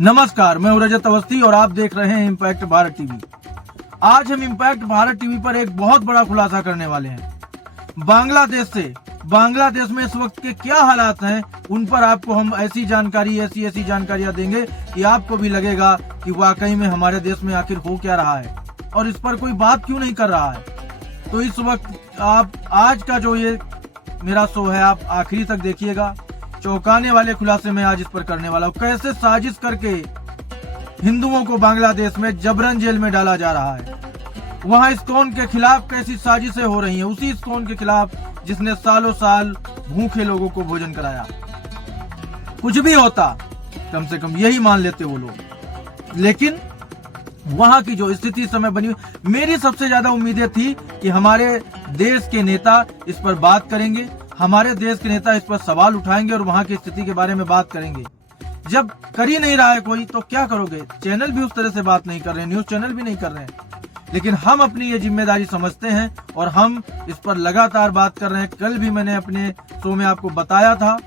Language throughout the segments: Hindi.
नमस्कार, मैं हूं रजत अवस्थी और आप देख रहे हैं इम्पैक्ट भारत टीवी। आज हम इम्पैक्ट भारत टीवी पर एक बहुत बड़ा खुलासा करने वाले हैं। बांग्लादेश में इस वक्त के क्या हालात हैं, उन पर आपको हम ऐसी जानकारियां देंगे कि आपको भी लगेगा कि वाकई में हमारे देश में आखिर हो क्या रहा है और इस पर कोई बात क्यों नहीं कर रहा है। तो इस वक्त आप आज का जो ये मेरा शो है, आप आखिरी तक देखिएगा। चौंकाने वाले खुलासे मैं आज इस पर करने वाला हूँ। कैसे साजिश करके हिंदुओं को बांग्लादेश में जबरन जेल में डाला जा रहा है। वहां इस्कॉन के खिलाफ कैसी साजिशें हो रही हैं, उसी इस्कॉन के खिलाफ जिसने सालों साल भूखे लोगों को भोजन कराया। कुछ भी होता, कम से कम यही मान लेते वो लोग। लेकिन वहां की जो स्थिति समय बनी, मेरी सबसे ज्यादा उम्मीदें थी कि हमारे देश के नेता इस पर बात करेंगे, हमारे देश के नेता इस पर सवाल उठाएंगे और वहां की स्थिति के बारे में बात करेंगे। जब कर ही नहीं रहा है कोई, तो क्या करोगे। चैनल भी उस तरह से बात नहीं कर रहे हैं, न्यूज चैनल भी नहीं कर रहे हैं। लेकिन हम अपनी ये जिम्मेदारी समझते हैं और हम इस पर लगातार बात कर रहे हैं। कल भी मैंने अपने शो में आपको बताया था,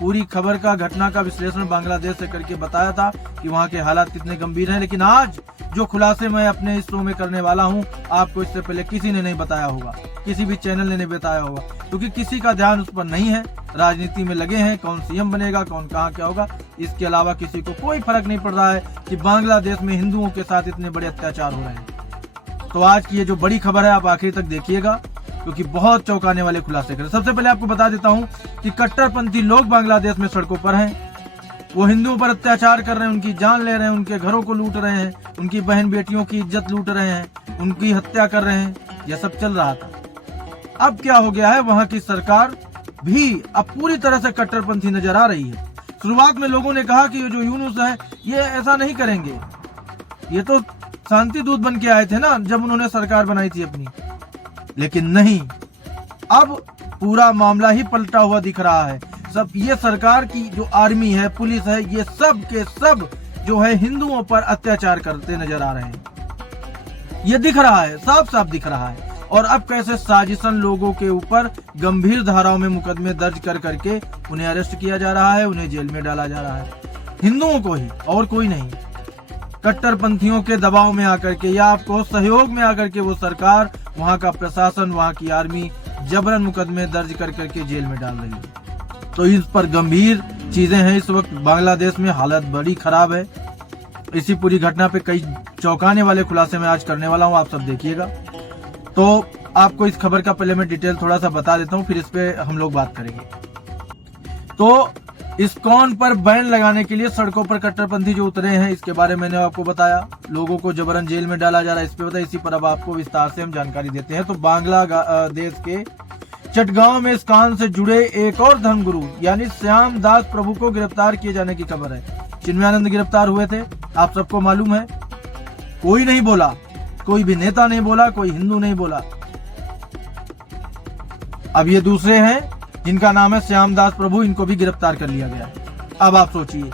पूरी खबर का, घटना का विश्लेषण बांग्लादेश से करके बताया था कि वहां के हालात कितने गंभीर हैं। लेकिन आज जो खुलासे मैं अपने इस शो में करने वाला हूं, आपको इससे पहले किसी ने नहीं बताया होगा, किसी भी चैनल ने नहीं बताया होगा, क्योंकि किसी का ध्यान उस पर नहीं है। राजनीति में लगे हैं, कौन सीएम बनेगा, कौन कहाँ क्या होगा, इसके अलावा किसी को कोई फर्क नहीं पड़ रहा है कि बांग्लादेश में हिंदुओं के साथ इतने बड़े अत्याचार हो रहे हैं। तो आज की ये जो बड़ी खबर है, आप आखिर तक देखिएगा, क्योंकि बहुत चौंकाने वाले खुलासे करें। सबसे पहले आपको बता देता हूं कि कट्टरपंथी लोग बांग्लादेश में सड़कों पर हैं। वो हिंदुओं पर अत्याचार कर रहे हैं, उनकी जान ले रहे हैं, उनके घरों को लूट रहे हैं, उनकी बहन बेटियों की इज्जत लूट रहे हैं, उनकी हत्या कर रहे हैं। यह सब चल रहा था। अब क्या हो गया है, वहां की सरकार भी अब पूरी तरह से कट्टरपंथी नजर आ रही है। शुरुआत में लोगों ने कहा कि ये जो यूनुस है, ये ऐसा नहीं करेंगे, ये तो शांति दूत बन के आए थे ना जब उन्होंने सरकार बनाई थी अपनी। लेकिन नहीं, अब पूरा मामला ही पलटा हुआ दिख रहा है। सब ये सरकार की जो आर्मी है, पुलिस है, ये सब के सब जो है हिंदुओं पर अत्याचार करते नजर आ रहे हैं। ये दिख रहा है, साफ साफ दिख रहा है। और अब कैसे साजिशन लोगों के ऊपर गंभीर धाराओं में मुकदमे दर्ज कर करके उन्हें अरेस्ट किया जा रहा है, उन्हें जेल में डाला जा रहा है। हिंदुओं को ही, और कोई नहीं। कट्टरपंथियों के दबाव में आकर के या आपको सहयोग में आकर के वो सरकार, वहां का प्रशासन, वहां की आर्मी जबरन मुकदमे दर्ज कर करके जेल में डाल रही है। तो इस पर गंभीर चीजें हैं। इस वक्त बांग्लादेश में हालत बड़ी खराब है। इसी पूरी घटना पे कई चौंकाने वाले खुलासे मैं आज करने वाला हूं, आप सब देखिएगा। तो आपको इस खबर का पहले मैं डिटेल थोड़ा सा बता देता हूं, फिर इस पे हम लोग बात करेंगे। तो इस्कॉन पर बैन लगाने के लिए सड़कों पर कट्टरपंथी जो उतरे हैं, इसके बारे में मैंने आपको बताया। लोगों को जबरन जेल में डाला जा रहा है, इस पे बताया। इसी पर अब आपको विस्तार से हम जानकारी देते हैं। तो बांग्लादेश के चटगांव में इस्कॉन से जुड़े एक और धर्मगुरु यानी श्याम दास प्रभु को गिरफ्तार किए जाने की खबर है। चिन्मयानंद गिरफ्तार हुए थे, आप सबको मालूम है। कोई नहीं बोला, कोई भी नेता नहीं बोला, कोई हिंदू नहीं बोला। अब ये दूसरे हैं जिनका नाम है श्यामदास प्रभु, इनको भी गिरफ्तार कर लिया गया। अब आप सोचिए,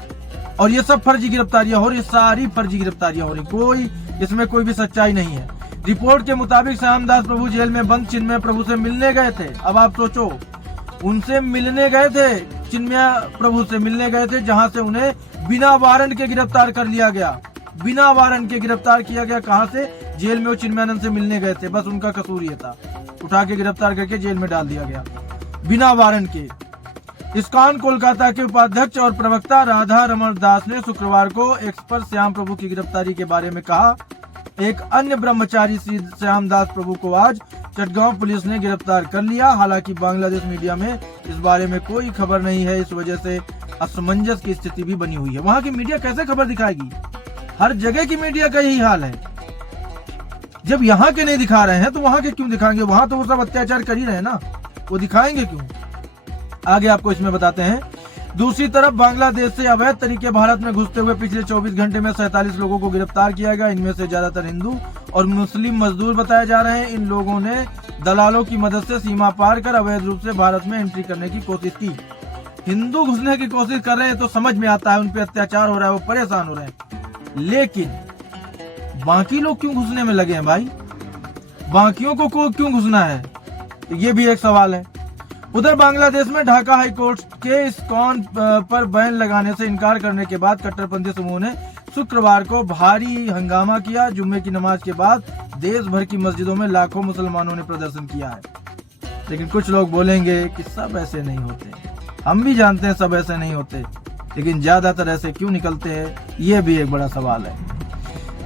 और ये सब फर्जी गिरफ्तारियां हो रही, सारी फर्जी गिरफ्तारियां हो रही, कोई इसमें कोई भी सच्चाई नहीं है। रिपोर्ट के मुताबिक श्यामदास प्रभु जेल में बंद चिन्मय प्रभु से मिलने गए थे। अब आप सोचो, उनसे मिलने गए थे, चिन्मय प्रभु से मिलने गए थे, जहां से उन्हें बिना वारंट के गिरफ्तार कर लिया गया। बिना वारंट के गिरफ्तार किया गया। कहां से? जेल में वो चिन्मयानंद से मिलने गए थे, बस उनका कसूर ये था। उठा के गिरफ्तार करके जेल में डाल दिया गया बिना वारंट के। इस्कॉन कोलकाता के उपाध्यक्ष और प्रवक्ता राधा रमण दास ने शुक्रवार को एक्स पर श्याम प्रभु की गिरफ्तारी के बारे में कहा। एक अन्य ब्रह्मचारी श्याम दास प्रभु को आज चटगांव पुलिस ने गिरफ्तार कर लिया। हालांकि बांग्लादेश मीडिया में इस बारे में कोई खबर नहीं है। इस वजह से असमंजस की स्थिति भी बनी हुई है। वहां की मीडिया कैसे खबर दिखाएगी? हर जगह की मीडिया का यही हाल है। जब यहाँ के नहीं दिखा रहे हैं तो वहां के क्यों दिखाएंगे? वहां तो वो सब अत्याचार कर ही रहे हैं ना, वो दिखाएंगे क्यों? आगे आपको इसमें बताते हैं। दूसरी तरफ बांग्लादेश से अवैध तरीके भारत में घुसते हुए पिछले 24 घंटे में 47 लोगों को गिरफ्तार किया गया। इनमें से ज्यादातर हिंदू और मुस्लिम मजदूर बताए जा रहे हैं। इन लोगों ने दलालों की मदद से सीमा पार कर अवैध रूप से भारत में एंट्री करने की कोशिश की। हिंदू घुसने की कोशिश कर रहे हैं तो समझ में आता है, उन पे अत्याचार हो रहा है, वो परेशान हो रहे हैं। लेकिन बाकी लोग क्यों घुसने में लगे हैं भाई? बाकियों को क्यों घुसना है? ये भी एक सवाल है। उधर बांग्लादेश में ढाका हाईकोर्ट के इस्कॉन पर बैन लगाने से इनकार करने के बाद कट्टरपंथी समूह ने शुक्रवार को भारी हंगामा किया। जुम्मे की नमाज के बाद देश भर की मस्जिदों में लाखों मुसलमानों ने प्रदर्शन किया है। लेकिन कुछ लोग बोलेंगे कि सब ऐसे नहीं होते, हम भी जानते हैं सब ऐसे नहीं होते, लेकिन ज्यादातर ऐसे क्यों निकलते हैं, ये भी एक बड़ा सवाल है।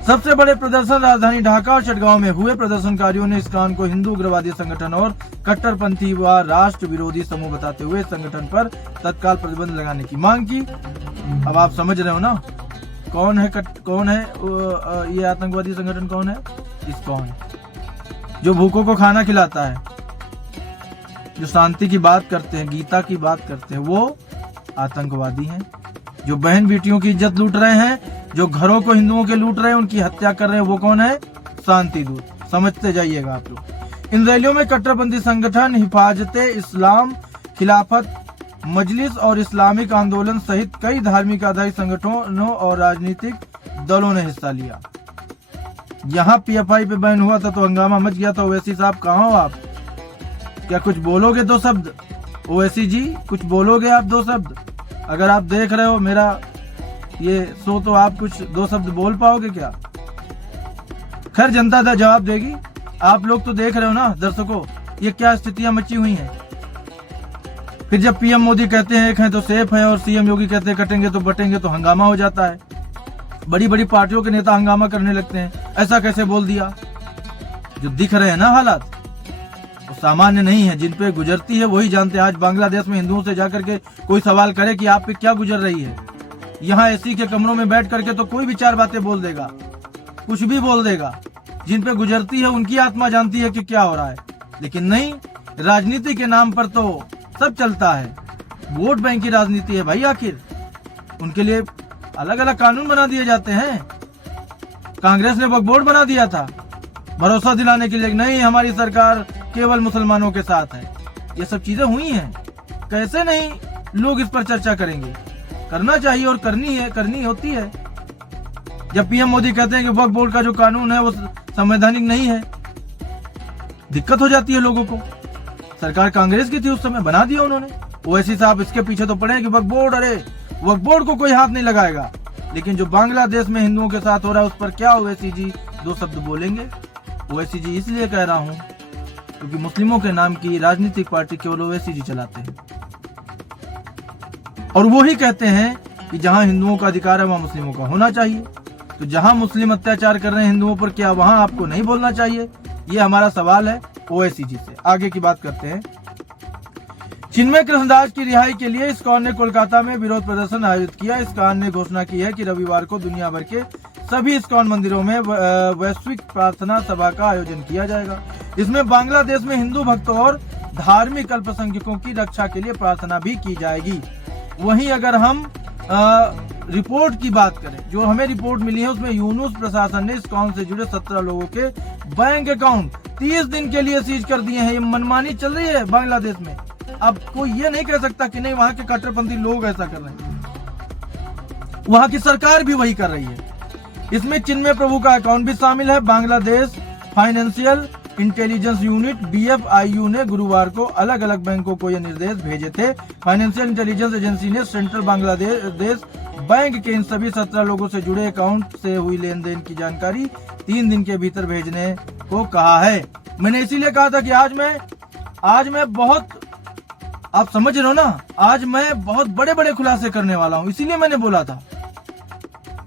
सबसे बड़े प्रदर्शन राजधानी ढाका और चटगांव में हुए। प्रदर्शनकारियों ने इस्कॉन को हिंदू उग्रवादी संगठन और कट्टरपंथी व राष्ट्र विरोधी समूह बताते हुए संगठन पर तत्काल प्रतिबंध लगाने की मांग की। अब आप समझ रहे हो ना कौन है ये आतंकवादी संगठन कौन है? इस्कॉन, जो भूखों को खाना खिलाता है, जो शांति की बात करते हैं, गीता की बात करते हैं, वो आतंकवादी हैं। जो बहन बेटियों की इज्जत लूट रहे हैं, जो घरों को हिंदुओं के लूट रहे हैं, उनकी हत्या कर रहे हैं, वो कौन है? शांति दूत। समझते जाइएगा आप लोग। इन रैलियों में कट्टरपंथी संगठन हिफाजते इस्लाम, खिलाफत मजलिस और इस्लामिक आंदोलन सहित कई धार्मिक आधारित संगठनों और राजनीतिक दलों ने हिस्सा लिया। यहाँ पीएफआई पे बैन हुआ था तो हंगामा मच गया था। ओवैसी साहब कहाँ हो आप? क्या कुछ बोलोगे दो शब्द? ओवैसी जी कुछ बोलोगे आप दो शब्द? अगर आप देख रहे हो मेरा ये शो तो आप कुछ दो शब्द बोल पाओगे क्या? खैर जनता का जवाब देगी। आप लोग तो देख रहे हो ना दर्शकों, ये क्या स्थितियां मची हुई हैं। फिर जब पीएम मोदी कहते हैं एक है तो सेफ है और सीएम योगी कहते हैं कटेंगे तो बटेंगे, तो हंगामा हो जाता है। बड़ी बड़ी पार्टियों के नेता हंगामा करने लगते हैं, ऐसा कैसे बोल दिया। जो दिख रहे हैं ना हालात वो सामान्य नहीं है, जिन पे गुजरती है वही जानते हैं। आज बांग्लादेश में हिंदुओं से जाकर के कोई सवाल करे कि आप पे क्या गुजर रही है, यहाँ एसी के कमरों में बैठ करके तो कोई भी चार बातें बोल देगा, कुछ भी बोल देगा। जिन पे गुजरती है उनकी आत्मा जानती है कि क्या हो रहा है। लेकिन नहीं, राजनीति के नाम पर तो सब चलता है। वोट बैंक की राजनीति है भाई। आखिर उनके लिए अलग अलग कानून बना दिए जाते हैं। कांग्रेस ने वक्फ बोर्ड बना दिया था भरोसा दिलाने के लिए, नहीं हमारी सरकार केवल मुसलमानों के साथ है। ये सब चीजें हुई हैं, कैसे नहीं लोग इस पर चर्चा करेंगे। करना चाहिए और करनी होती है। जब पीएम मोदी कहते हैं कि वक्फ बोर्ड का जो कानून है वो संवैधानिक नहीं है, दिक्कत हो जाती है लोगों को। सरकार कांग्रेस की थी उस समय, बना दिया उन्होंने। ओवैसी साहब इसके पीछे तो पड़े कि वक्फ बोर्ड, अरे वक्फ बोर्ड को कोई हाथ नहीं लगाएगा। लेकिन जो बांग्लादेश में हिंदुओं के साथ हो रहा है उस पर क्या ओवैसी जी दो शब्द बोलेंगे? ओवैसी जी इसलिए कह रहा हूँ क्योंकि मुस्लिमों के नाम की राजनीतिक पार्टी केवल ओवैसी जी चलाते हैं, और वो ही कहते हैं कि जहां हिंदुओं का अधिकार है वहां मुस्लिमों का होना चाहिए। तो जहां मुस्लिम अत्याचार कर रहे हैं हिंदुओं पर, क्या वहां आपको नहीं बोलना चाहिए? ये हमारा सवाल है ओवैसी जी से। आगे की बात करते हैं। चिन्मय कृष्णदास की रिहाई के लिए इस्कॉन ने कोलकाता में विरोध प्रदर्शन आयोजित किया। इस्कॉन ने घोषणा की है कि रविवार को दुनिया भर के सभी इस्कॉन मंदिरों में वैश्विक प्रार्थना सभा का आयोजन किया जाएगा। इसमें बांग्लादेश में हिंदू भक्तों और धार्मिक अल्पसंख्यकों की रक्षा के लिए प्रार्थना भी की जाएगी। वहीं अगर हम रिपोर्ट की बात करें, जो हमें रिपोर्ट मिली है उसमें यूनुस प्रशासन ने इस्कॉन से जुड़े 17 लोगों के बैंक अकाउंट 30 दिन के लिए सीज कर दिए हैं। ये मनमानी चल रही है बांग्लादेश में। अब कोई ये नहीं कह सकता कि नहीं वहां के कट्टरपंथी लोग ऐसा कर रहे हैं, वहां की सरकार भी वही कर रही है। इसमें चिन्मय प्रभु का अकाउंट भी शामिल है। Bangladesh financial intelligence unit BFIU ने गुरुवार को अलग अलग बैंकों को ये निर्देश भेजे थे। फाइनेंशियल इंटेलिजेंस एजेंसी ने सेंट्रल बांग्लादेश बैंक के इन सभी 17 लोगों से जुड़े अकाउंट से हुई लेन देन की जानकारी 3 दिन के भीतर भेजने को कहा है। मैंने इसीलिए कहा था कि आज मैं बहुत, आप समझ रहे हो ना, आज मैं बहुत बड़े बड़े खुलासे करने वाला हूँ। इसीलिए मैंने बोला था।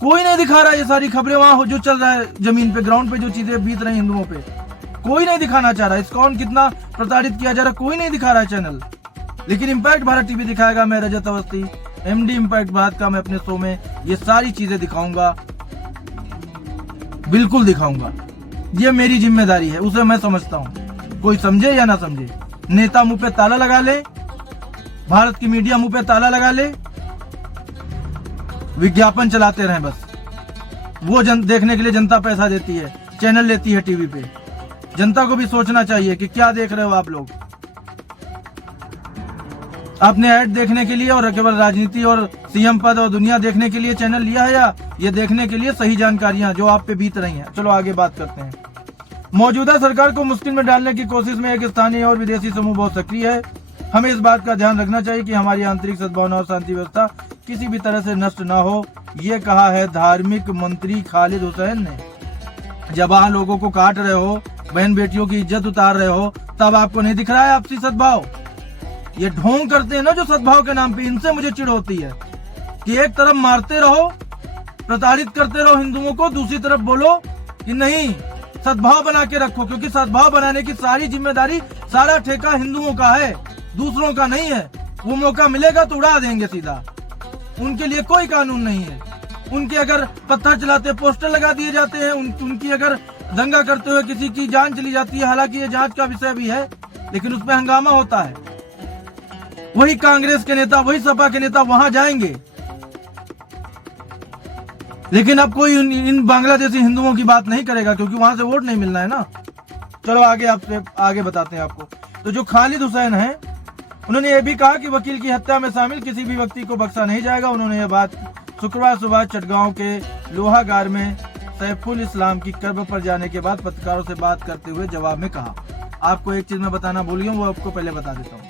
कोई नहीं दिखा रहा ये सारी खबरें, वहां जो चल रहा है जमीन पे, ग्राउंड पे जो चीजें बीत रही हिंदुओं पे, कोई नहीं दिखाना चाह रहा। इस्कॉन कितना प्रताड़ित किया जा रहा है, कोई नहीं दिखा रहा है चैनल। लेकिन इम्पैक्ट भारत टीवी दिखाएगा। मैं रजत अवस्थी, MD इम्पैक्ट भारत का, मैं अपने शो में ये सारी चीजें दिखाऊंगा, बिल्कुल दिखाऊंगा। ये मेरी जिम्मेदारी है, उसे मैं समझता हूँ। कोई समझे या ना समझे, नेता मुंह पे ताला लगा ले, भारत की मीडिया मुंह पे ताला लगा ले, विज्ञापन चलाते रहें बस। वो देखने के लिए जनता पैसा देती है, चैनल लेती है टीवी पे। जनता को भी सोचना चाहिए कि क्या देख रहे हो आप लोग। आपने ऐड देखने के लिए और केवल राजनीति और सीएम पद और दुनिया देखने के लिए चैनल लिया है, या ये देखने के लिए सही जानकारियां जो आप पे बीत रही हैं? चलो आगे बात करते हैं। मौजूदा सरकार को मुश्किल में डालने की कोशिश में एक स्थानीय और विदेशी समूह बहुत सक्रिय है। हमें इस बात का ध्यान रखना चाहिए कि हमारी आंतरिक सद्भावना और शांति व्यवस्था किसी भी तरह से नष्ट न हो। ये कहा है धार्मिक मंत्री खालिद हुसैन ने। जब वहां लोगों को काट रहे हो, बहन बेटियों की इज्जत उतार रहे हो, तब आपको नहीं दिख रहा है आपसी सद्भाव। ये ढोंग करते हैं ना जो सद्भाव के नाम पे, इनसे मुझे चिढ़ होती है कि एक तरफ मारते रहो, प्रताड़ित करते रहो हिंदुओं को, दूसरी तरफ बोलो कि नहीं सद्भाव बना के रखो, क्योंकि सद्भाव बनाने की सारी जिम्मेदारी, सारा ठेका हिंदुओं का है, दूसरों का नहीं है। वो मौका मिलेगा तो उड़ा देंगे सीधा। उनके लिए कोई कानून नहीं है। उनके अगर पत्थर चलाते पोस्टर लगा दिए जाते हैं, उनकी अगर दंगा करते हुए किसी की जान चली जाती है, हालांकि ये जांच का विषय भी है, लेकिन उसमें हंगामा होता है। वही कांग्रेस के नेता, वही सपा के नेता वहां जाएंगे, लेकिन अब कोई इन बांग्लादेशी हिंदुओं की बात नहीं करेगा, क्योंकि वहां से वोट नहीं मिलना है ना। चलो आगे बताते हैं आपको। तो जो खालिद हुसैन है, उन्होंने ये भी कहा कि वकील की हत्या में शामिल किसी भी व्यक्ति को बख्शा नहीं जाएगा। उन्होंने ये बात शुक्रवार सुबह चटगांव के लोहागार में सैफुल इस्लाम की कब्र पर जाने के बाद पत्रकारों से बात करते हुए जवाब में कहा। आपको एक चीज मैं बताना भूल गया, वो आपको पहले बता देता हूँ,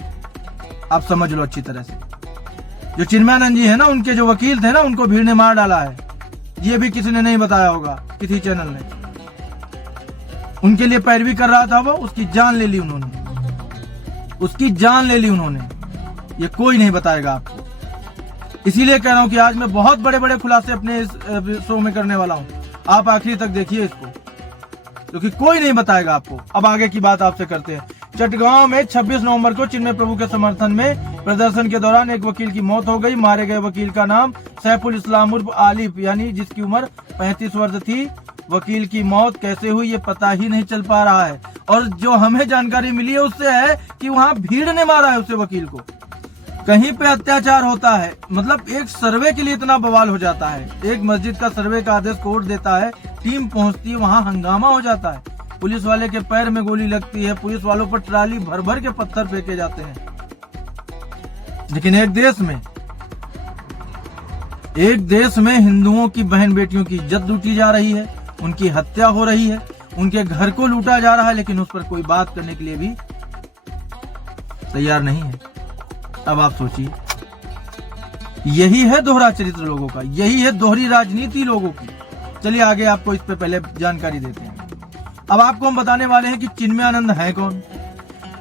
आप समझ लो अच्छी तरह से। जो चिन्मयानंद जी है ना, उनके जो वकील थे ना, उनको भीड़ ने मार डाला है। ये भी किसी ने नहीं बताया होगा, किसी चैनल ने। उनके लिए पैरवी कर रहा था वो, उसकी जान ले ली उन्होंने, उसकी जान ले ली उन्होंने। ये कोई नहीं बताएगा आपको। इसीलिए कह रहा हूं कि आज मैं बहुत बड़े बड़े खुलासे अपने इस शो में करने वाला हूं। आप आखिरी तक देखिए इसको, क्योंकि कोई नहीं बताएगा आपको। अब आगे की बात आपसे करते हैं। चटगांव में 26 नवंबर को चिन्मय प्रभु के समर्थन में प्रदर्शन के दौरान एक वकील की मौत हो गई। मारे गए वकील का नाम सैफुल इस्लाम उर्फ आलिफ, यानी जिसकी उम्र 35 वर्ष थी। वकील की मौत कैसे हुई ये पता ही नहीं चल पा रहा है, और जो हमें जानकारी मिली है उससे है कि वहां भीड़ ने मारा है उसे, वकील को। कहीं पे अत्याचार होता है, मतलब एक सर्वे के लिए इतना बवाल हो जाता है। एक मस्जिद का सर्वे का आदेश कोर्ट देता है, टीम पहुंचती है, वहां हंगामा हो जाता है, पुलिस वाले के पैर में गोली लगती है, पुलिस वालों पर ट्राली भर भर के पत्थर फेंके जाते हैं। लेकिन एक देश में हिंदुओं की बहन बेटियों की इज्जत लूटी जा रही है, उनकी हत्या हो रही है, उनके घर को लूटा जा रहा है, लेकिन उस पर कोई बात करने के लिए भी तैयार नहीं है। अब आप सोचिए, यही है दोहरा चरित्र लोगों का, यही है दोहरी राजनीति लोगों की। चलिए आगे आपको इस पे पहले जानकारी देते हैं। अब आपको हम बताने वाले हैं कि चिन्मयानंद है कौन।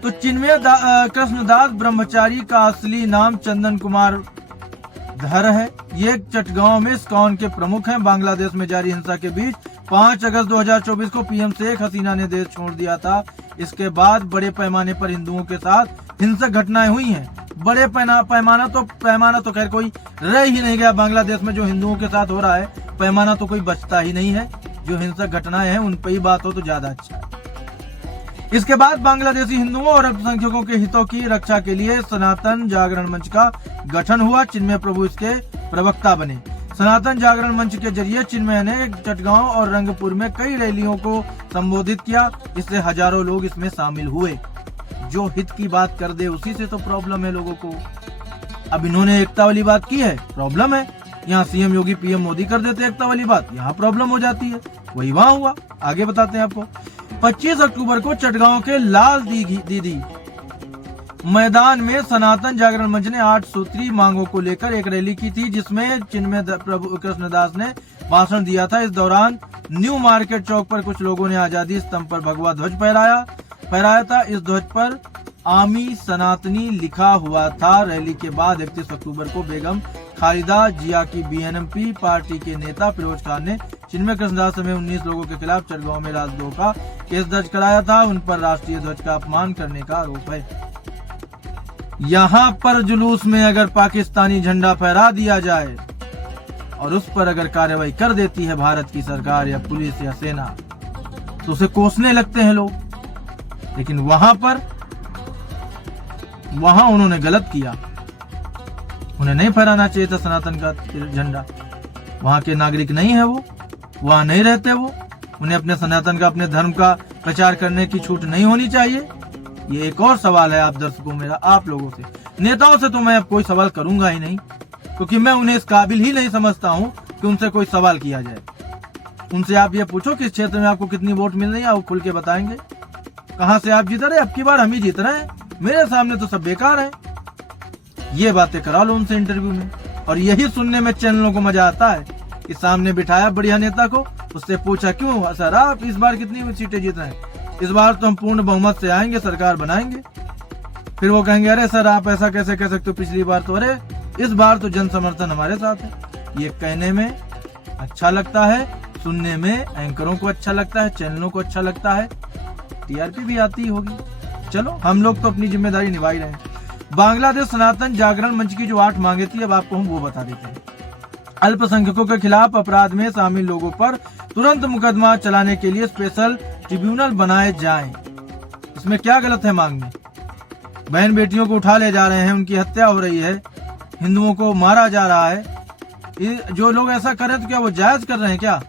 तो चिन्मय कृष्णदास ब्रह्मचारी का असली नाम चंदन कुमार धर है। ये चटगांव में इस्कॉन के प्रमुख हैं। बांग्लादेश में जारी हिंसा के बीच 5 अगस्त 2024 को पीएम शेख हसीना ने देश छोड़ दिया था। इसके बाद बड़े पैमाने पर हिंदुओं के साथ हिंसक घटनाएं हुई हैं। बड़े पैमाना तो खैर कोई रह ही नहीं गया बांग्लादेश में। जो हिंदुओं के साथ हो रहा है, पैमाना तो कोई बचता ही नहीं है। जो हिंसक घटनाएं हैं उन पर ही बात हो तो ज्यादा अच्छा है। इसके बाद बांग्लादेशी हिंदुओं और अल्पसंख्यकों के हितों की रक्षा के लिए सनातन जागरण मंच का गठन हुआ। चिन्मय प्रभु इसके प्रवक्ता बने। सनातन जागरण मंच के जरिए चिन्मय ने चटगांव और रंगपुर में कई रैलियों को संबोधित किया। इससे हजारों लोग इसमें शामिल हुए। जो हित की बात कर दे उसी से तो प्रॉब्लम है लोगों को। अब इन्होंने एकता वाली बात की है, प्रॉब्लम है। यहाँ सीएम योगी पीएम मोदी कर देते एकता वाली बात, यहाँ प्रॉब्लम हो जाती है। वही वहां हुआ। आगे बताते हैं आपको। 25 अक्टूबर को चटगांव के लाल दीदी मैदान में सनातन जागरण मंच ने 8 सूत्री मांगों को लेकर एक रैली की थी, जिसमें चिन्मय प्रभु कृष्णदास ने भाषण दिया था। इस दौरान न्यू मार्केट चौक पर कुछ लोगों ने आजादी स्तंभ पर भगवा ध्वज फहराया था। इस ध्वज पर आमी सनातनी लिखा हुआ था। रैली के बाद 31 अक्टूबर को बेगम खालिदा जिया की बीएनपी पार्टी के नेता फिरोज खान ने चिन्मय कृष्णदास समेत 19 लोगों के खिलाफ चटगांव में राजद्रोह का केस दर्ज कराया था। उन पर राष्ट्रीय ध्वज का अपमान करने का आरोप है। यहाँ पर जुलूस में अगर पाकिस्तानी झंडा फहरा दिया जाए और उस पर अगर कार्रवाई कर देती है भारत की सरकार या पुलिस या सेना, तो उसे कोसने लगते हैं लोग। लेकिन वहां उन्होंने गलत किया। उन्हें नहीं फहराना चाहिए था सनातन का झंडा। वहां के नागरिक नहीं है वो, वहां नहीं रहते वो। उन्हें अपने सनातन का, अपने धर्म का प्रचार करने की छूट नहीं होनी चाहिए। ये एक और सवाल है आप दर्शकों मेरा, आप लोगों से। नेताओं से तो मैं अब कोई सवाल करूंगा ही नहीं, क्योंकि मैं उन्हें इस काबिल ही नहीं समझता हूं कि उनसे कोई सवाल किया जाए। उनसे आप ये पूछो कि इस क्षेत्र में आपको कितनी वोट मिल रही है, वो खुल के बताएंगे। कहां से आप जीत रहे, अब की बार हम ही जीत रहे हैं। मेरे सामने तो सब बेकार है। ये बातें करा लो उनसे इंटरव्यू में। और यही सुनने में चैनलों को मजा आता है कि सामने बिठाया बढ़िया नेता को, उससे पूछा क्यों सर आप इस बार कितनी सीटें जीत रहे हैं? इस बार तो हम पूर्ण बहुमत से आएंगे, सरकार बनाएंगे। फिर वो कहेंगे अरे सर आप ऐसा कैसे कह सकते हो, पिछली बार तो, अरे इस बार तो जन समर्थन हमारे साथ है। ये कहने में अच्छा लगता है, सुनने में एंकरों को अच्छा लगता है, चैनलों को अच्छा लगता है, टीआरपी भी आती होगी। चलो हम लोग तो अपनी जिम्मेदारी निभा ही रहे हैं। बांग्लादेश सनातन जागरण मंच की जो 8 मांगे थी, अब आपको हम वो बता देते हैं। अल्पसंख्यकों के खिलाफ अपराध में शामिल लोगों पर तुरंत मुकदमा चलाने के लिए स्पेशल ट्रिब्यूनल बनाए जाएं। इसमें क्या गलत है मांग में? बहन बेटियों को उठा ले जा रहे हैं, उनकी हत्या हो रही है, हिंदुओं को मारा जा रहा है। जो लोग ऐसा करें तो क्या वो जायज कर रहे हैं क्या?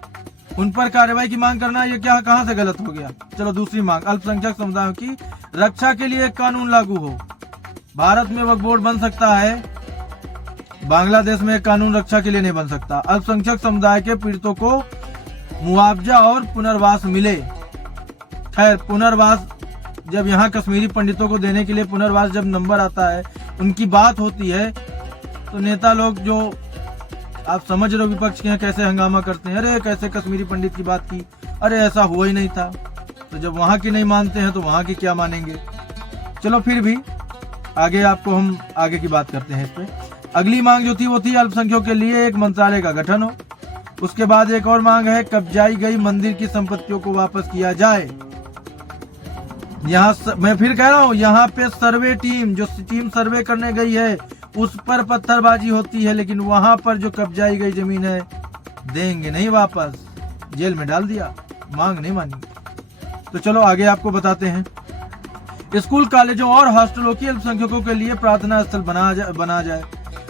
उन पर कार्रवाई की मांग करना ये क्या कहां से गलत हो गया? चलो दूसरी मांग, अल्पसंख्यक समुदायों की रक्षा के लिए एक कानून लागू हो। भारत में वक्फ बोर्ड बन सकता है, बांग्लादेश में एक कानून रक्षा के लिए नहीं बन सकता। अल्पसंख्यक समुदाय के पीड़ितों को मुआवजा और पुनर्वास मिले। खैर पुनर्वास जब यहाँ कश्मीरी पंडितों को देने के लिए पुनर्वास जब नंबर आता है, उनकी बात होती है, तो नेता लोग जो आप समझ रहे हो विपक्ष के यहाँ कैसे हंगामा करते हैं, अरे कैसे कश्मीरी पंडित की बात की, अरे ऐसा हुआ ही नहीं था। तो जब वहां की नहीं मानते हैं तो वहां की क्या मानेंगे? चलो फिर भी आगे आपको हम आगे की बात करते हैं इस पे। अगली मांग जो थी वो थी अल्पसंख्यकों के लिए एक मंत्रालय का गठन हो। उसके बाद एक और मांग है कब्जाई गई मंदिर की संपत्तियों को वापस किया जाए। यहाँ मैं फिर कह रहा हूँ, यहाँ पे सर्वे टीम जो टीम सर्वे करने गई है उस पर पत्थरबाजी होती है, लेकिन वहां पर जो कब्जाई गई जमीन है देंगे नहीं वापस, जेल में डाल दिया, मांग नहीं मानी। तो चलो आगे आपको बताते हैं। स्कूल कॉलेजों और हॉस्टलों की अल्पसंख्यकों के लिए प्रार्थना स्थल बना जाए।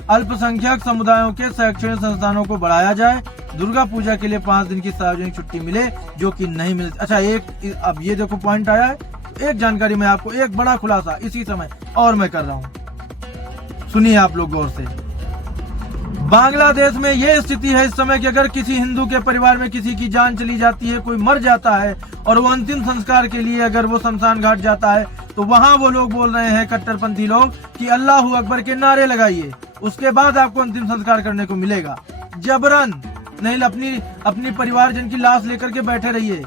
अल्पसंख्यक समुदायों के शैक्षणिक संस्थानों को बढ़ाया जाए। दुर्गा पूजा के लिए 5 दिन की सार्वजनिक छुट्टी मिले जो कि नहीं मिलती। अच्छा एक अब ये देखो पॉइंट आया है, एक जानकारी मैं आपको, एक बड़ा खुलासा इसी समय और मैं कर रहा हूँ, सुनिए आप लोग गौर से। बांग्लादेश में यह स्थिति है इस समय कि अगर किसी हिंदू के परिवार में किसी की जान चली जाती है, कोई मर जाता है और वो अंतिम संस्कार के लिए अगर वो शमशान घाट जाता है, तो वहां वो लोग बोल रहे हैं कट्टरपंथी लोग कि अल्लाह अकबर के नारे लगाइए, उसके बाद आपको अंतिम संस्कार करने को मिलेगा। जबरन नहीं, अपनी परिवारजन की लाश लेकर के बैठे रहिए,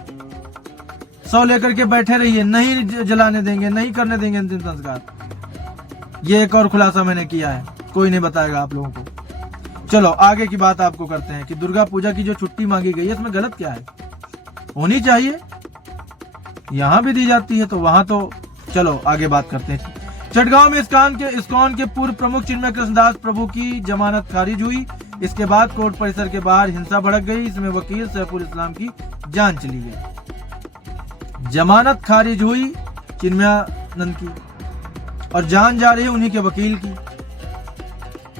शव लेकर के बैठे रहिए, नहीं जलाने देंगे, नहीं करने देंगे अंतिम संस्कार। ये एक और खुलासा मैंने किया है, कोई नहीं बताएगा आप लोगों को। चलो आगे की बात आपको करते हैं कि दुर्गा पूजा की जो छुट्टी मांगी गई है इसमें गलत क्या है? होनी चाहिए, यहाँ भी दी जाती है तो वहां तो, चलो आगे बात करते हैं। चटगांव में इस्कॉन के पूर्व प्रमुख चिन्मय कृष्णदास प्रभु की जमानत खारिज हुई। इसके बाद कोर्ट परिसर के बाहर हिंसा भड़क गई। इसमें वकील सैफुल इस्लाम की जान चली गई। जमानत खारिज हुई चिन्मयानंद की और जान जा रही है उन्हीं के वकील की।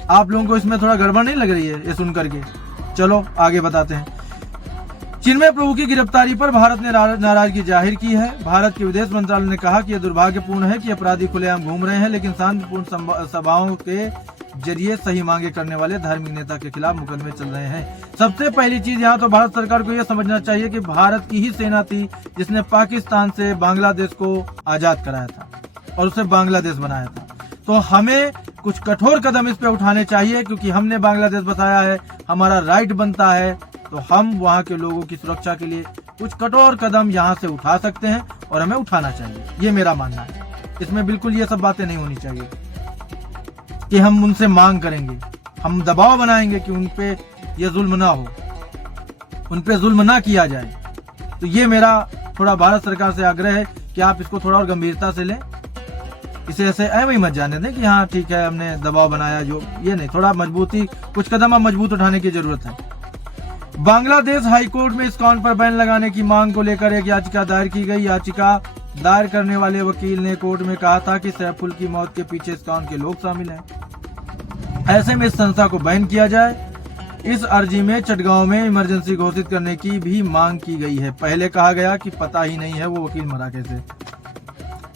आप लोगों को इसमें थोड़ा गड़बड़ नहीं लग रही है ये सुन करके? चलो आगे बताते हैं। चिन्मय प्रभु की गिरफ्तारी पर भारत ने नाराजगी जाहिर की है। भारत के विदेश मंत्रालय ने कहा कि यह दुर्भाग्यपूर्ण है कि अपराधी खुलेआम घूम रहे हैं, लेकिन शांतिपूर्ण सभाओं के जरिए सही मांगे करने वाले धार्मिक नेता के खिलाफ मुकदमे चल रहे हैं। सबसे पहली चीज यहाँ तो भारत सरकार को यह समझना चाहिए कि भारत की ही सेना थी जिसने पाकिस्तान से बांग्लादेश को आजाद कराया था और उसे बांग्लादेश बनाया था। तो हमें कुछ कठोर कदम इस पे उठाने चाहिए, क्योंकि हमने बांग्लादेश बसाया है, हमारा राइट बनता है, तो हम वहाँ के लोगों की सुरक्षा के लिए कुछ कठोर कदम यहाँ से उठा सकते हैं और हमें उठाना चाहिए। ये मेरा मानना है। इसमें बिल्कुल ये सब बातें नहीं होनी चाहिए कि हम उनसे मांग करेंगे, हम दबाव बनाएंगे कि उन पे ये जुल्म ना हो, उन पे जुल्म ना किया जाए। तो ये मेरा थोड़ा भारत सरकार से आग्रह है कि आप इसको थोड़ा और गंभीरता से लें, इसे ऐसे ऐਵੇਂ ही मत जाने दें कि हाँ ठीक है हमने दबाव बनाया, जो ये नहीं, थोड़ा मजबूती, कुछ कदम मजबूत उठाने की जरूरत है। बांग्लादेश हाईकोर्ट में इस्कॉन पर बैन लगाने की मांग को लेकर एक याचिका दायर की गई। याचिका दायर करने वाले वकील ने कोर्ट में कहा था कि सैफुल की मौत के पीछे इस्कॉन के लोग शामिल हैं, ऐसे में इस संस्था को बैन किया जाए। इस अर्जी में चटगांव में इमरजेंसी घोषित करने की भी मांग की गई है। पहले कहा गया कि पता ही नहीं है वो वकील मरा कैसे,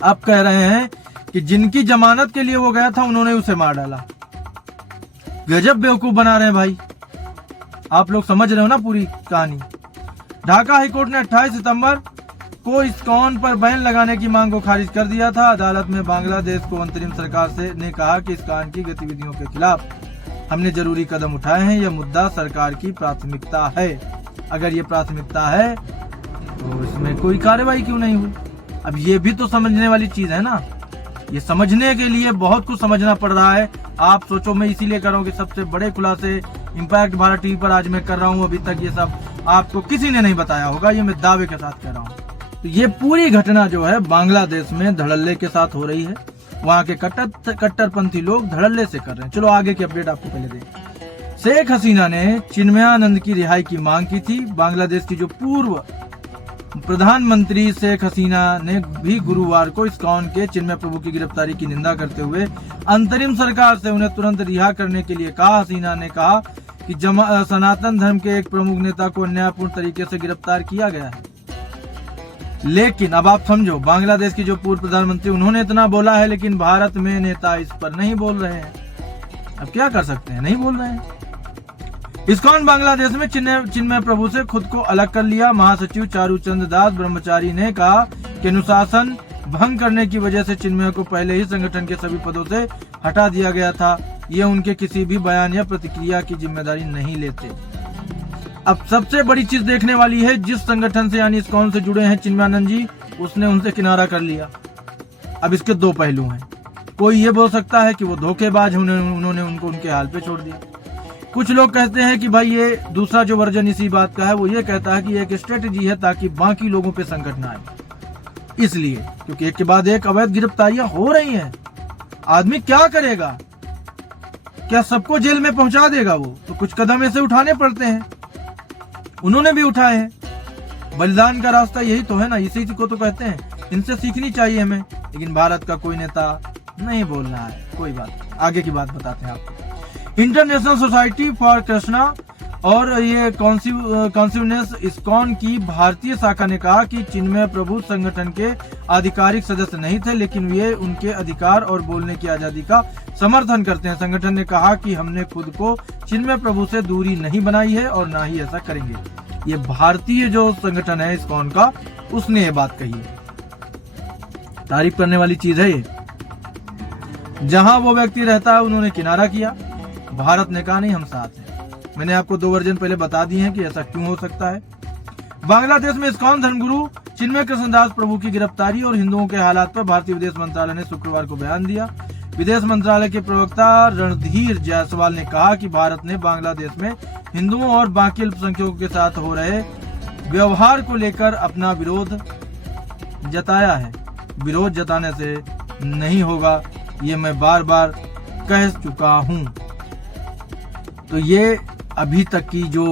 अब कह रहे हैं कि जिनकी जमानत के लिए वो गया था उन्होंने उसे मार डाला। गजब बेवकूफ बना रहे हैं भाई, आप लोग समझ रहे हो ना पूरी कहानी। ढाका हाईकोर्ट ने 28 सितंबर को इस्कॉन पर बैन लगाने की मांग को खारिज कर दिया था। अदालत में बांग्लादेश को अंतरिम सरकार से ने कहा कि इस्कॉन की गतिविधियों के खिलाफ हमने जरूरी कदम उठाए हैं। यह मुद्दा सरकार की प्राथमिकता है। अगर ये प्राथमिकता है तो इसमें कोई कार्रवाई क्यों नहीं हुई? अब ये भी तो समझने वाली चीज है ना। ये समझने के लिए बहुत कुछ समझना पड़ रहा है। आप सोचो, मैं इसीलिए कर रहा हूँ कि सबसे बड़े खुलासे इम्पैक्ट भारत टीवी पर आज मैं कर रहा हूँ। अभी तक ये सब आपको किसी ने नहीं बताया होगा, ये मैं दावे के साथ कह रहा हूँ। तो ये पूरी घटना जो है बांग्लादेश में धड़ल्ले के साथ हो रही है। वहाँ के कट्टरपंथी लोग धड़ल्ले से कर रहे हैं। चलो आगे की अपडेट आपको पहले दें। शेख हसीना ने चिन्मयानंद की रिहाई की मांग की थी। बांग्लादेश की जो पूर्व प्रधानमंत्री शेख हसीना ने भी गुरुवार को इस्कॉन के चिन्मय प्रभु की गिरफ्तारी की निंदा करते हुए अंतरिम सरकार से उन्हें तुरंत रिहा करने के लिए कहा। हसीना ने कहा कि सनातन धर्म के एक प्रमुख नेता को अन्यायपूर्ण तरीके से गिरफ्तार किया गया है। लेकिन अब आप समझो, बांग्लादेश की जो पूर्व प्रधानमंत्री, उन्होंने इतना बोला है, लेकिन भारत में नेता इस पर नहीं बोल रहे हैं। अब क्या कर सकते हैं, नहीं बोल रहे हैं। इस्कॉन बांग्लादेश में चिन्मय प्रभु से खुद को अलग कर लिया। महासचिव चारूचंद दास ब्रह्मचारी ने कहा कि अनुशासन भंग करने की वजह से चिन्मय को पहले ही संगठन के सभी पदों से हटा दिया गया था। ये उनके किसी भी बयान या प्रतिक्रिया की जिम्मेदारी नहीं लेते। अब सबसे बड़ी चीज देखने वाली है, जिस संगठन से यानी इस्कॉन से जुड़े हैं चिन्मयानंद जी, उसने उनसे किनारा कर लिया। अब इसके दो पहलू हैं। कोई ये बोल सकता है कि वो धोखेबाज, उन्होंने उनको उनके हाल पे छोड़ दिया। कुछ लोग कहते हैं कि भाई ये दूसरा जो वर्जन इसी बात का है, वो ये कहता है कि एक स्ट्रेटेजी है ताकि बाकी लोगों पे संकट ना आए। इसलिए क्योंकि एक के बाद एक अवैध गिरफ्तारियां हो रही हैं। आदमी क्या करेगा? क्या सबको जेल में पहुंचा देगा वो? तो कुछ कदम ऐसे उठाने पड़ते हैं। उन्होंने भी उठाए हैं। बलिदान का रास्ता यही तो है ना, इसी को तो कहते हैं। इनसे सीखनी चाहिए हमें। लेकिन भारत का कोई नेता नहीं बोल रहा है। कोई बात, आगे की बात बताते हैं आपको। इंटरनेशनल सोसाइटी फॉर कृष्णा और ये कॉन्सिवनेस इस्कॉन की भारतीय शाखा ने कहा कि चिन्मय प्रभु संगठन के आधिकारिक सदस्य नहीं थे, लेकिन वे उनके अधिकार और बोलने की आजादी का समर्थन करते हैं। संगठन ने कहा कि हमने खुद को चिन्मय प्रभु से दूरी नहीं बनाई है और ना ही ऐसा करेंगे। ये भारतीय जो संगठन है इस्कॉन का, उसने ये बात कही है। तारीफ करने वाली चीज है ये। जहां वो व्यक्ति रहता है उन्होंने किनारा किया। भारत ने कहा नहीं, हम साथ हैं। मैंने आपको दो वर्जन पहले बता दिए हैं कि ऐसा क्यों हो सकता है। बांग्लादेश में इस्कॉन धर्मगुरु चिन्मय कृष्णदास प्रभु की गिरफ्तारी और हिंदुओं के हालात पर भारतीय विदेश मंत्रालय ने शुक्रवार को बयान दिया। विदेश मंत्रालय के प्रवक्ता रणधीर जायसवाल ने कहा कि भारत ने बांग्लादेश में हिंदुओं और बाकी अल्पसंख्यकों के साथ हो रहे व्यवहार को लेकर अपना विरोध जताया है। विरोध जताने से नहीं होगा, ये मैं बार बार कह चुका हूं। तो ये अभी तक की जो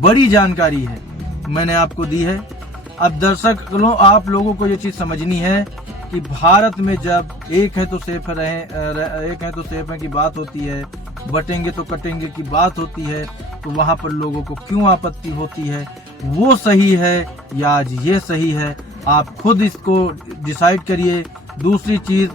बड़ी जानकारी है मैंने आपको दी है। अब दर्शकों, आप लोगों को ये चीज समझनी है कि भारत में जब एक है तो सेफ है की बात होती है, बटेंगे तो कटेंगे की बात होती है, तो वहां पर लोगों को क्यों आपत्ति होती है? वो सही है या आज ये सही है? आप खुद इसको डिसाइड करिए। दूसरी चीज,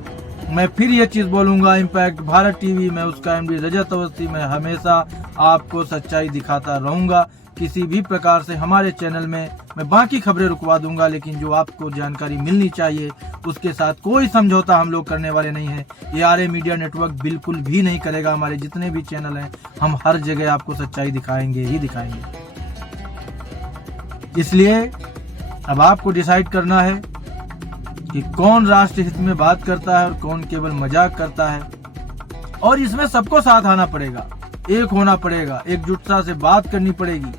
मैं फिर ये चीज बोलूंगा, इम्पैक्ट भारत टीवी में उसका एमडी रजत अवस्थी, मैं हमेशा आपको सच्चाई दिखाता रहूंगा। किसी भी प्रकार से हमारे चैनल में मैं बाकी खबरें रुकवा दूंगा, लेकिन जो आपको जानकारी मिलनी चाहिए उसके साथ कोई समझौता हम लोग करने वाले नहीं है। ये आरए मीडिया नेटवर्क बिल्कुल भी नहीं करेगा। हमारे जितने भी चैनल हैं, हम हर जगह आपको सच्चाई दिखाएंगे ही दिखाएंगे। इसलिए अब आपको डिसाइड करना है कि कौन राष्ट्र हित में बात करता है और कौन केवल मजाक करता है। और इसमें सबको साथ आना पड़ेगा, एक होना पड़ेगा, एकजुटता से बात करनी पड़ेगी।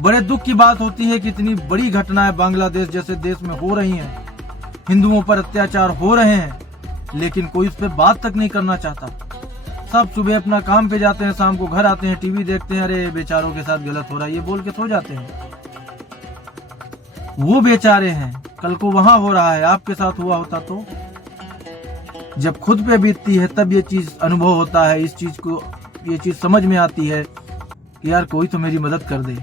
बड़े दुख की बात होती है कि इतनी बड़ी घटनाएं बांग्लादेश जैसे देश में हो रही हैं, हिंदुओं पर अत्याचार हो रहे हैं, लेकिन कोई उस पर बात तक नहीं करना चाहता। सब सुबह अपना काम पे जाते हैं, शाम को घर आते हैं, टीवी देखते हैं, अरे बेचारों के साथ गलत हो रहा है, ये बोल के सो जाते हैं। वो बेचारे हैं, कल को वहां हो रहा है, आपके साथ हुआ होता तो? जब खुद पे बीतती है तब ये चीज अनुभव होता है, इस चीज को, ये चीज समझ में आती है कि यार कोई तो मेरी मदद कर दे।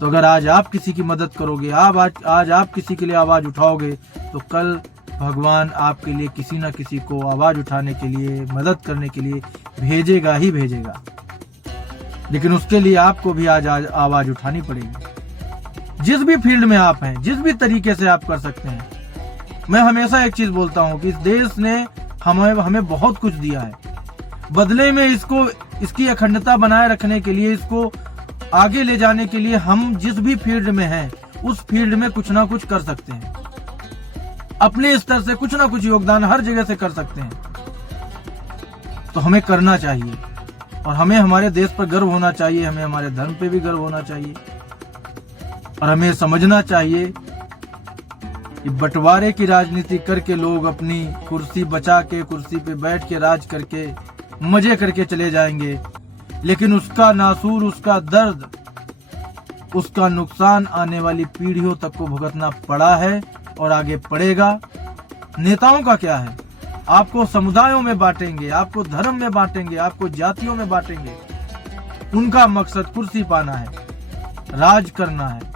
तो अगर आज आप किसी की मदद करोगे, आज आप किसी के लिए आवाज उठाओगे, तो कल भगवान आपके लिए किसी न किसी को आवाज उठाने के लिए, मदद करने के लिए भेजेगा ही भेजेगा। लेकिन उसके लिए आपको भी आज आवाज उठानी पड़ेगी। जिस भी फील्ड में आप हैं, जिस भी तरीके से आप कर सकते हैं। मैं हमेशा एक चीज बोलता हूं कि इस देश ने हमें बहुत कुछ दिया है, बदले में इसकी अखंडता बनाए रखने के लिए, इसको आगे ले जाने के लिए हम जिस भी फील्ड में हैं उस फील्ड में कुछ ना कुछ कर सकते हैं। अपने स्तर से कुछ ना कुछ योगदान हर जगह से कर सकते हैं, तो हमें करना चाहिए। और हमें हमारे देश पर गर्व होना चाहिए, हमें हमारे धर्म पे भी गर्व होना चाहिए। और हमें समझना चाहिए कि बंटवारे की राजनीति करके लोग अपनी कुर्सी बचा के, कुर्सी पे बैठ के राज करके मजे करके चले जाएंगे, लेकिन उसका नासूर, उसका दर्द, उसका नुकसान आने वाली पीढ़ियों तक को भुगतना पड़ा है और आगे पड़ेगा। नेताओं का क्या है? आपको समुदायों में बांटेंगे, आपको धर्म में बांटेंगे, आपको जातियों में बांटेंगे। उनका मकसद कुर्सी पाना है, राज करना है।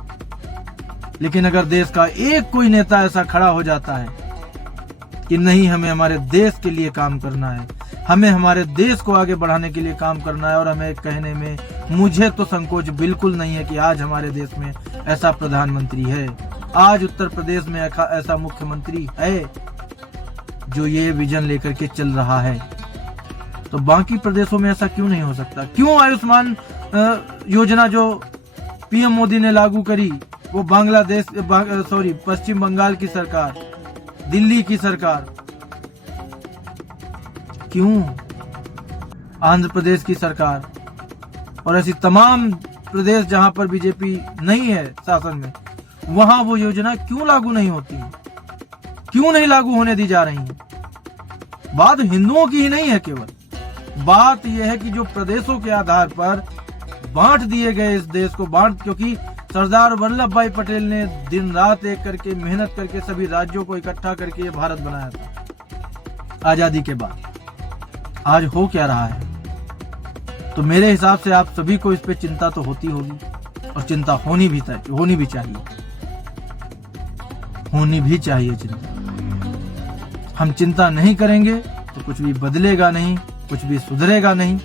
लेकिन अगर देश का एक कोई नेता ऐसा खड़ा हो जाता है कि नहीं, हमें हमारे देश के लिए काम करना है, हमें हमारे देश को आगे बढ़ाने के लिए काम करना है, और हमें कहने में मुझे तो संकोच बिल्कुल नहीं है कि आज हमारे देश में ऐसा प्रधानमंत्री है, आज उत्तर प्रदेश में ऐसा मुख्यमंत्री है जो ये विजन लेकर के चल रहा है, तो बाकी प्रदेशों में ऐसा क्यों नहीं हो सकता? क्यों आयुष्मान योजना जो पीएम मोदी ने लागू करी, वो पश्चिम बंगाल की सरकार, दिल्ली की सरकार, क्यों आंध्र प्रदेश की सरकार और ऐसी तमाम प्रदेश जहां पर बीजेपी नहीं है शासन में, वहां वो योजना क्यों लागू नहीं होती है? क्यों नहीं लागू होने दी जा रही है? बात हिंदुओं की ही नहीं है केवल, बात यह है कि जो प्रदेशों के आधार पर बांट दिए गए इस देश को, क्योंकि सरदार वल्लभ भाई पटेल ने दिन रात एक करके मेहनत करके सभी राज्यों को इकट्ठा करके ये भारत बनाया था आजादी के बाद। आज हो क्या रहा है? तो मेरे हिसाब से आप सभी को इस पे चिंता तो होती होगी, और चिंता होनी भी चाहिए चिंता। हम चिंता नहीं करेंगे तो कुछ भी बदलेगा नहीं, कुछ भी सुधरेगा नहीं।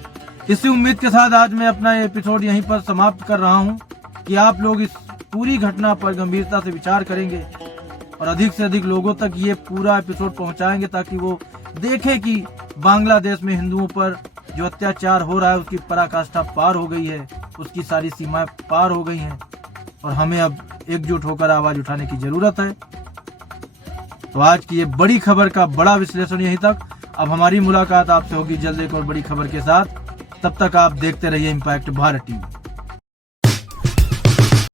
इसी उम्मीद के साथ आज मैं अपना एपिसोड यहीं पर समाप्त कर रहा हूं कि आप लोग इस पूरी घटना पर गंभीरता से विचार करेंगे और अधिक से अधिक लोगों तक ये पूरा एपिसोड पहुंचाएंगे, ताकि वो देखें कि बांग्लादेश में हिंदुओं पर जो अत्याचार हो रहा है उसकी पराकाष्ठा पार हो गई है, उसकी सारी सीमाएं पार हो गई हैं, और हमें अब एकजुट होकर आवाज उठाने की जरूरत है। तो आज की ये बड़ी खबर का बड़ा विश्लेषण यहीं तक। अब हमारी मुलाकात आपसे होगी जल्द एक और बड़ी खबर के साथ। तब तक आप देखते रहिए इम्पैक्ट भारत टीवी।